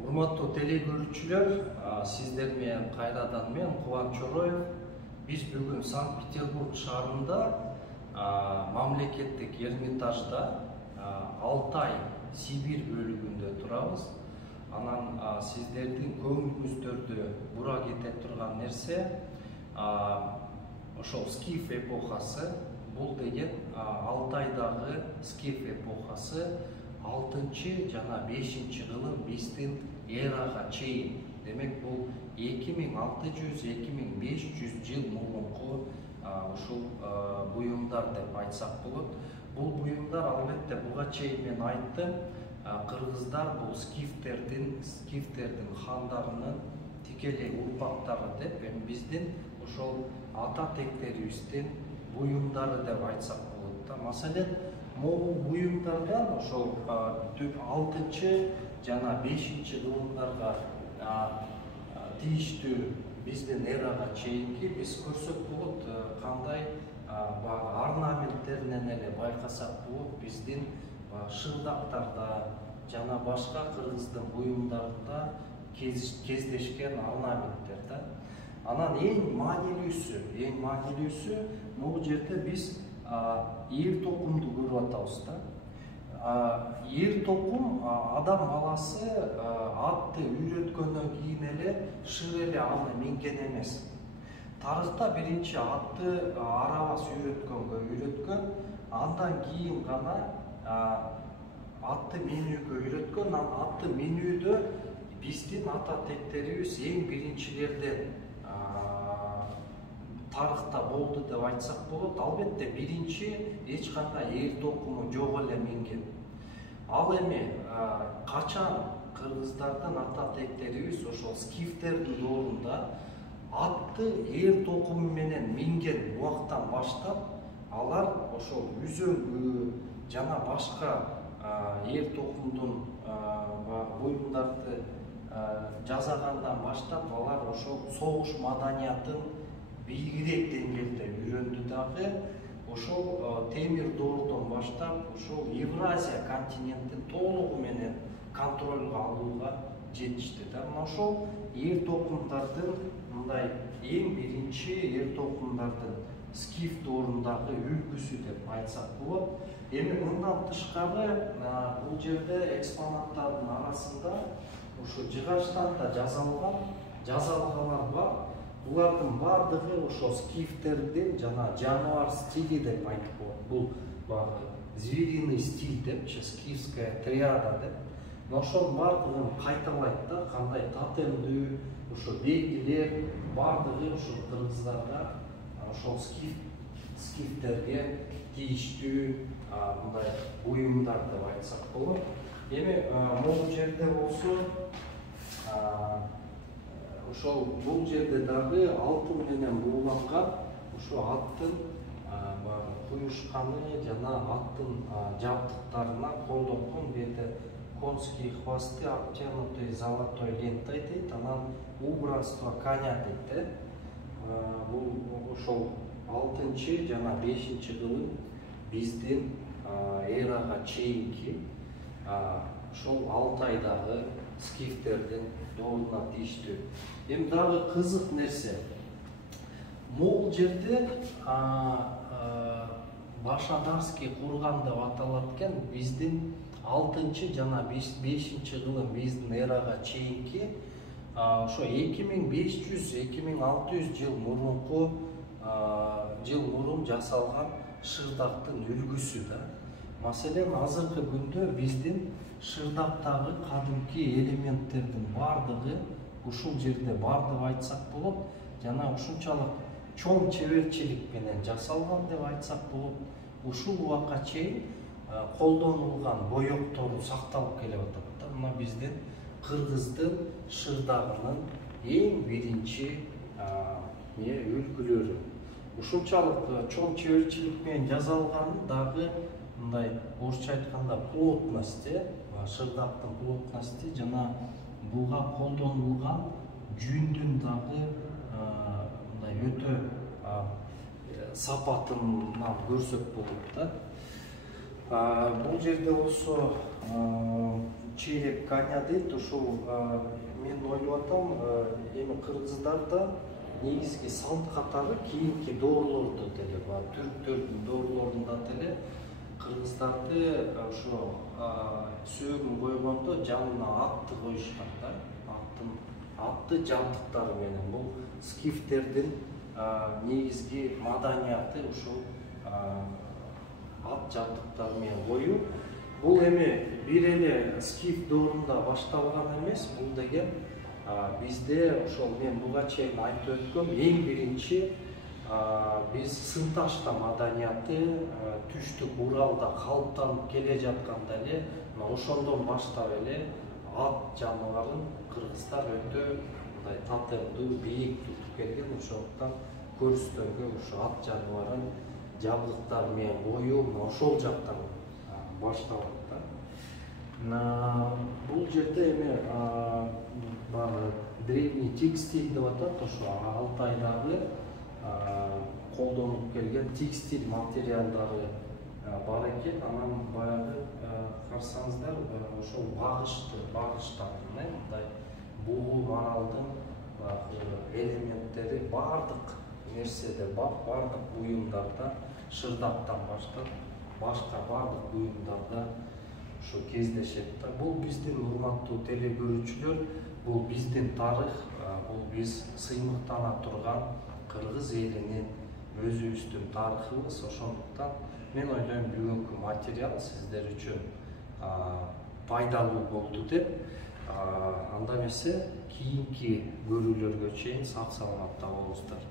Урматтуу телекөрүүчүлөр, сиздер менен кайрадан мен Кубаныч Чороев. Биз бүгүн Санкт-Петербург шаарында мамлекеттик Эрмитажда Алтай Сибирь бөлүгүндө турабыз. Анан сиздердин көңүлүңүздөрдү бура кете турган нерсе ошол скиф эпохасы. Бул деген Алтайдагы скиф эпохасы 6 жана 5 кылым биздин эрага чейин. Демек бул 2600-2500 жыл мурунку ушул буюмдар деп айтсак болот. Бул буюмдар албетте буга чейин мен айттым, кыргыздар бул скифтердин хандарынын тикелей урпактары деп, эми биздин ошол ата тектерибиздин буюмдары деп айтсак болот да. Маселен, могул буюмдардан ошол 6 жана 5 кылымдарга тийиштүү биздин эрага чейинки биз көрсөк болот, кандай орнаменттеринен эле байкасак болот, биздин шырдактарда жана башка кыргыздын буюмдарында кездешкен орнаменттер да. Анан эң маанилүүсү могу жерде биз эр токумду көрүп атабыз да. Эр токум адам баласы атты үйрөткөндөн кийин эле шыр эле аны минген эмес. Тарыхта биринчи атты арабас үйрөткөн, андан кийин гана атты минүүгө үйрөткөн. Атты минүүдө биздин ата тектерибиз эң биринчилерден тарыхта болду деп айтсак болот. Албетте биринчи эч кандай эр токуму жок эле минген. Ал эми качан кыргыздардын ата тектерибиз ошол скифтердин доорунда атты эр токуму менен минген убактан баштап алар ошол үзөңгү жана башка эр токумдун буюмдарды жасагандан баштап алар ошол согуш маданиятын бийигирээк деңгээлде үйрөндү дагы. Ошол темир доордон баштап ошол Евразия континентин толугу менен контролго алууга жетишти да. Ошол эр токумдардын мындай эң биринчи эр токумдардын скиф доорундагы үлгүсү деп айтсак болот. Эми мындан тышкары бул жерде экспонаттардын арасында ошо жыгачтан да жасалган жазалгалар бар. Булардын бардыгы ошо скифтердин жана жаныбар стили деп айтып болот. Бул багы звериный стиль деп, скифская триада деп. Ошонун бардыгын кайталайт да, кандай тотемдүү ошо белгилер бардыгы ошо кыргыздарга ошол скифтерге тийиштүү мындай буюмдар деп айтсак болот. Эми могу жерде болсо ошол бул жерде дагы алтын менен бууланган ошо аттын куюшканы жана аттын жабдыктарына колдонгон бети конские хвосты, обтянутые золотой лентой дейт, анан убранство коня дейт да. Бул ошол 6 жана 5 кылым биздин эрага чейинки ошол Алтайдагы скифтердин дооруна тийиштүү. Эми дагы кызык нерсе, могул жерде Башадарский курган деп аталат экен. Биздин 6 жана 5 кылым биздин эрага чейинки ошо 2500-2600 жыл мурун жасалган шырдактын үлгүсү да. Маселен, азыркы күндө биздин шырдактагы кадимки элементтердин бардыгы ушул жерде бар деп айтсак болот. Жана ушунчалык чоң чеберчилик менен жасалган деп айтсак болот. Ушул убакка чейин колдонулган боектору сакталып келип атат да. Мына биздин кыргыздын шырдагынын эң биринчи үлгүлөрү. Ушунчалык чоң чеберчилик менен жасалганы дагы мындай орусча айтканда плотность, шырдактын плотности жана буга колдонулган жүндүн дагы мындай өтө сапатынан көрсөк болот да. Бул жерде болсо череп коня дейт, ошол мен ойлоп атам, эми кыргыздарда негизги салт катары кийинки доорлордо деле, түрктөрдүн доорлорунда деле кыргыздарды ошо сөөгүн койгондо жанына атты коюшкан да, атты жабдыктары менен. Бул скифтердин негизги маданияты ушул ат жабдыктары менен коюу. Бул эми бир эле скиф доорунда башталган эмес, бул деген бизде ошол мен буга чейин айтып өткөм, эң биринчи биз сынташта маданияты түштүк Уралда калыптанып келе жатканда эле ошондон баштап эле ат жаныбарын кыргыздар өтө мындай татымдуу, бийик туруп келген. Ошондуктан көрүстөргө ушу ат жаныбарын жабдыктар менен коюу ошол жактан башталат да. Бул жерде эми баягы древний текстиль деп атат, ошо Алтайдагы колдонуп келген текстиль материалдары бар экен. Анан баягы карасаңыздар, ошол багыштан мындай бугу маралдын элементтери бардык нерседе бар, бардык буюмдарда, шырдактан баштап башка бардык буюмдарда ушу кездешет да. Бул биздин урматтуу теле көрүүчүлөр, бул биздин тарых, бул биз сыймыктана турган кыргыз элинин өзүбүздүн тарыхыбыз. Ошондуктан мен ойлойм бүгүнкү материал сиздер үчүн пайдалуу болду деп. Анда эмесе кийинки көрүүлөргө чейин сак саламатта болуңуздар.